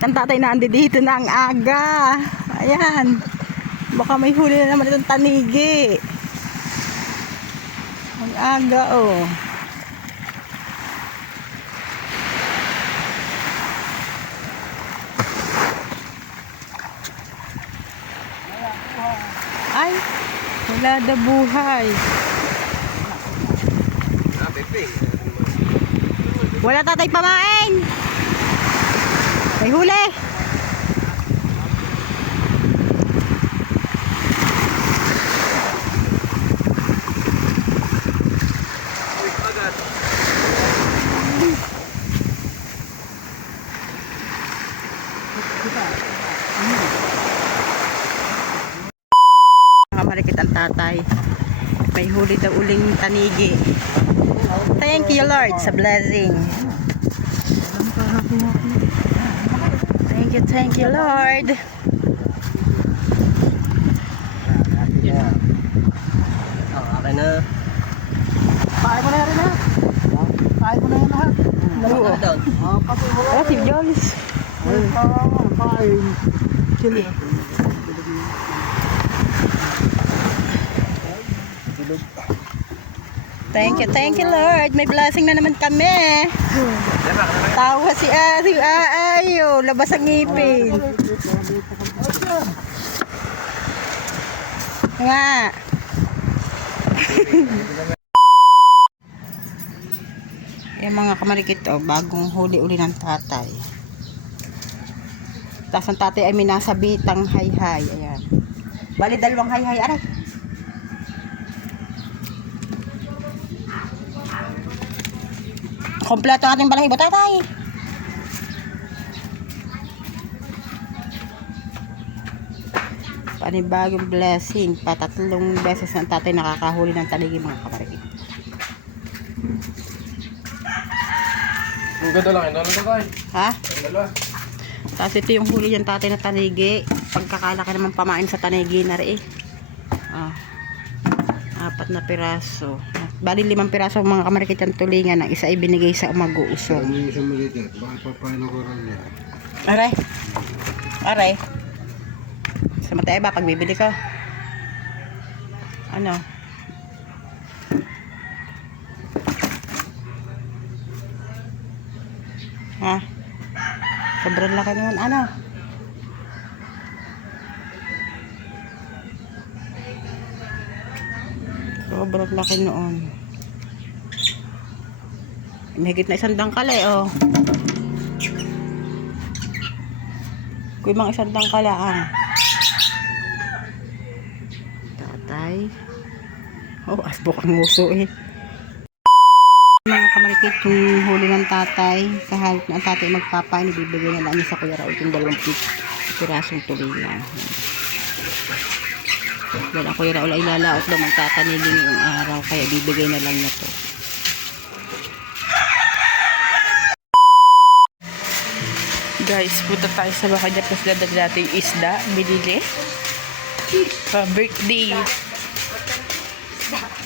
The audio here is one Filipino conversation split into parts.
Ang tatay na andi dito na ang aga. Ayan. Baka may huli na naman itong tanigi. Ang aga, oh. Ay, wala na buhay. Wala tatay pamain. May huli. Nakamarikit ang tatay. May huli daw uling tanigi. Thank you Lord sa blessing. Thank you Lord. Okay na. Kain mo na rin lahat. Kain mo na yan lahat. Oo. Pati mo Ah, si Jones. kain. Chili. Thank you Lord. May blessing na naman kami. Tawa si Ayo. Labas ang ngipin. Nga. Yung mga kamarikit, oh, bagong huli uli ng tatay. Tapos ang tatay ay minasabitang hay-hay. Ayan. Bali dalawang hay-hay. Aray. Kompleto ang ating balahibo, tatay. Panibagong blessing. Patatlong beses ang tatay nakakahuli ng taligi, mga kamarikit. Ang ganda lang yun. Ano tayo? Ha? Dalawa. Tapos ito yung huli ng tatay na tanigi. Pagkakalaki naman pamain sa tanigi na rin. Ah, 4 na piraso. Bali 5 piraso mga kamarikit ang tulingan. Ang isa ay binigay sa mag-uusong. Ano yung isang maliit? Bakit papain ako rin niya? Aray. Aray. Sa matay ba pagbibili ko? Ano? Ha? Sobrang laki naman. Ano? Sobrang laki noon. Mahigit na 1 dangkal eh, oh. Kuy mga 1 dangkal ah. Tatay. Oh, asbok ang nguso eh. Mga kamarikit, yung huli ng tatay, kahit na ang tatay magpapain, ibibigay na lang niya sa Kuya Raul yung 2 pirasong tulingan. Dahil ang Kuya Raul ay lalaot lang ang tatanilin yung araw, kaya ibibigay na lang na to. Guys, punta tayo sa baka niya plus dadag natin yung isda, binili. Pa birthday.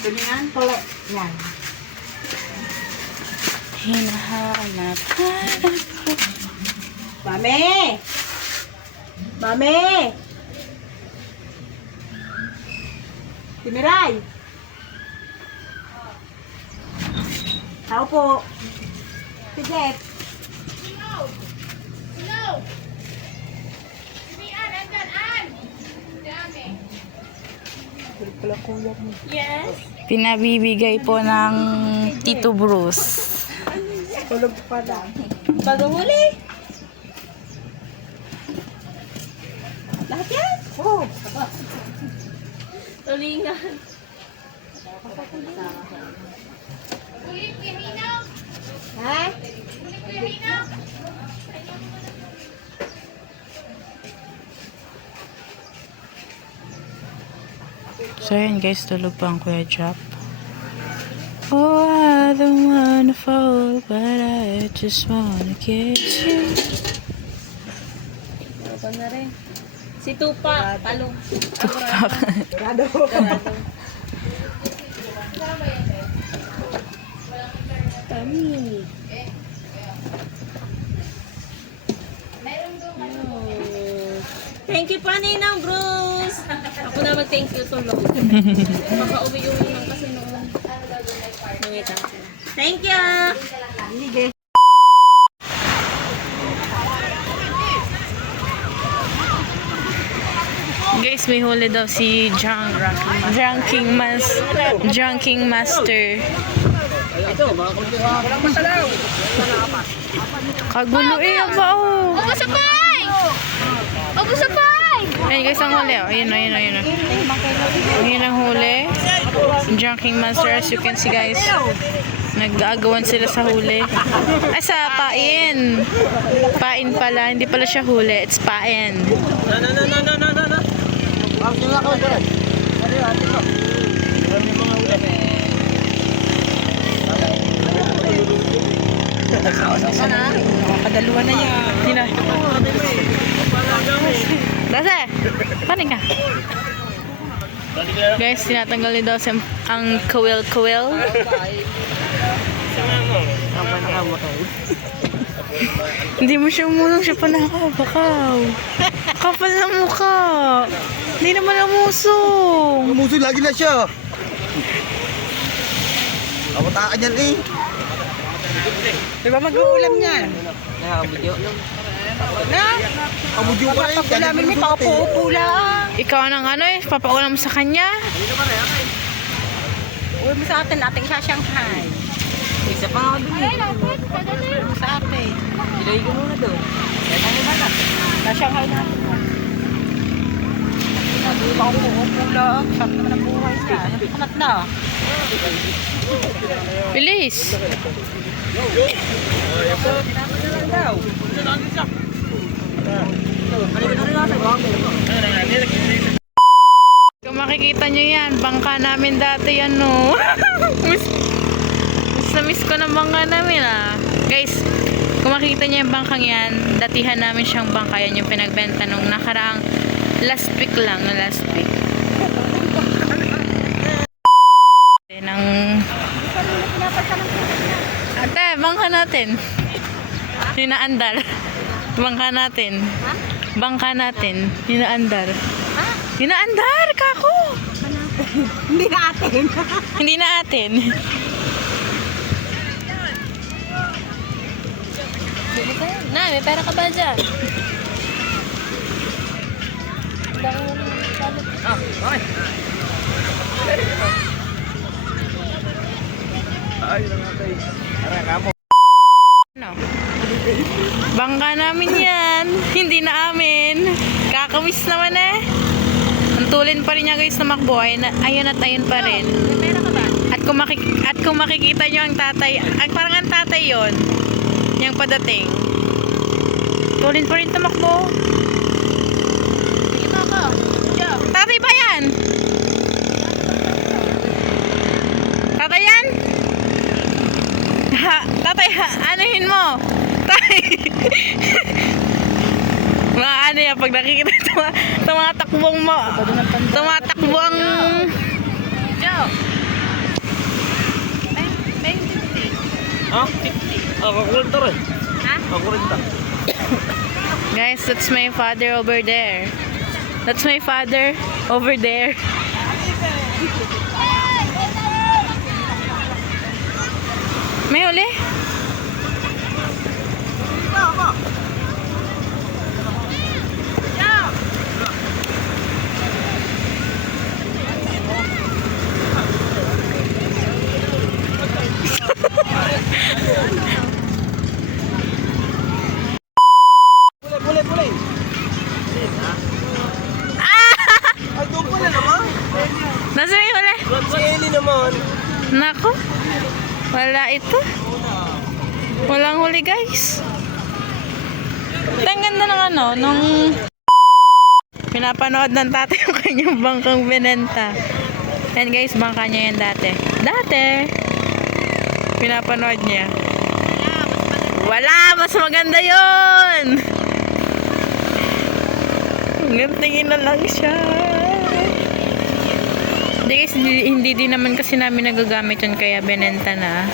Tulingan, pala. Yan. Hinahanap. Mami! Mami! Timiray! Tao po. Si Jeff. Pinabibigay po ng Tito Bruce. Tulog pa lang. Pag-uli! Lahat yan? Oo. Tulingan. Ha? So yun guys, tulog pa ang Kuya Jap. Oh, I don't wanna fall, but I just wanna get you. Ako na rin. Si Tupac, talong. Tupak. Grado. Kami. pa, Ninang Bruce! Ako na mag-thank you to Lord. Makauwi yung nang kasi noon. Nangita. Thank you! Sige. Guys, may huli daw si Junking Master. Kagulo eh, aba oh. Sabay! Opo, sabay! Ayun guys, ang huli oh. Ayun. Ayun ang huli. Junking Master, as you can see guys. Nag-aagawan sila sa huli. Ay, sa pain. Pain pala. Hindi pala siya huli. It's pain. Padaluan na niya. Yun na. Dase! Paning ka? Guys, tinatanggal ni daw ang kawil-kawil. Hindi mo siya umulong, siya pa nakabakaw. Kapal na mukha. Hindi naman namusong. Muso lagi na siya. Awatakan yan eh. Di ba mag-uulam niyan? Amudyo pa rin. Ulamin mo, paupo-upo lang. Ikaw nang ano eh, papaulam mo sa kanya. Uwi mo sa atin, ating sa Shanghai. Isa pa nga dun eh. Uwi mo sa atin. Ilay ko muna doon. Sa Shanghai natin. Paupo-upo lang. Sarap naman ang buhay niya. Anak na. Bilis. Kung makikita nyo yan, bangka namin dati yan no. miss na miss ko ng bangka namin ah. Guys, kung makikita nyo yung bangkang yan, datihan namin siyang bangka. Yan yung pinagbenta nung nakaraang last week lang, last week. Ng ate, bangka natin. Hinaandar. Bangka natin. Bangka natin. Hinaandar. Hinaandar, kako. Hindi na atin. Hindi na atin. Na, may pera ka ba dyan? Ano? Bangka namin yan. Hindi na amin. Kakawis naman eh. Ang tulin pa rin niya guys na makbo. Ayun at ayun pa rin. May pera ka ba? At kung makikita nyo ang tatay, parang ang tatay yon, yung padating. Tulin pa rin tumakbo. Sige mo ako. Tatay ba yan? Tatay yan? Tatay, anuhin mo. Tay. Mga ano yan, pag nakikita tumatakbong mo. Tumatakbo ang... Joe. May 50. Ha? 50. Ako kulta rin. Ha? Ako rin ta. Guys, that's my father over there. That's my father over there. May huli? Pulay. Ay, doon pala naman. Nasa may huli? Si Ellie naman. Nako. Wala ito. Walang huli guys. Ang ganda ng ano, nung pinapanood ng tatay yung kanyang bangkang binenta. Yan guys, bangka niya yan dati. Pinapanood niya. Wala! Mas maganda yun! Hanggang tingin na lang siya. Hindi guys, hindi din naman kasi namin nagagamit yun kaya binenta na.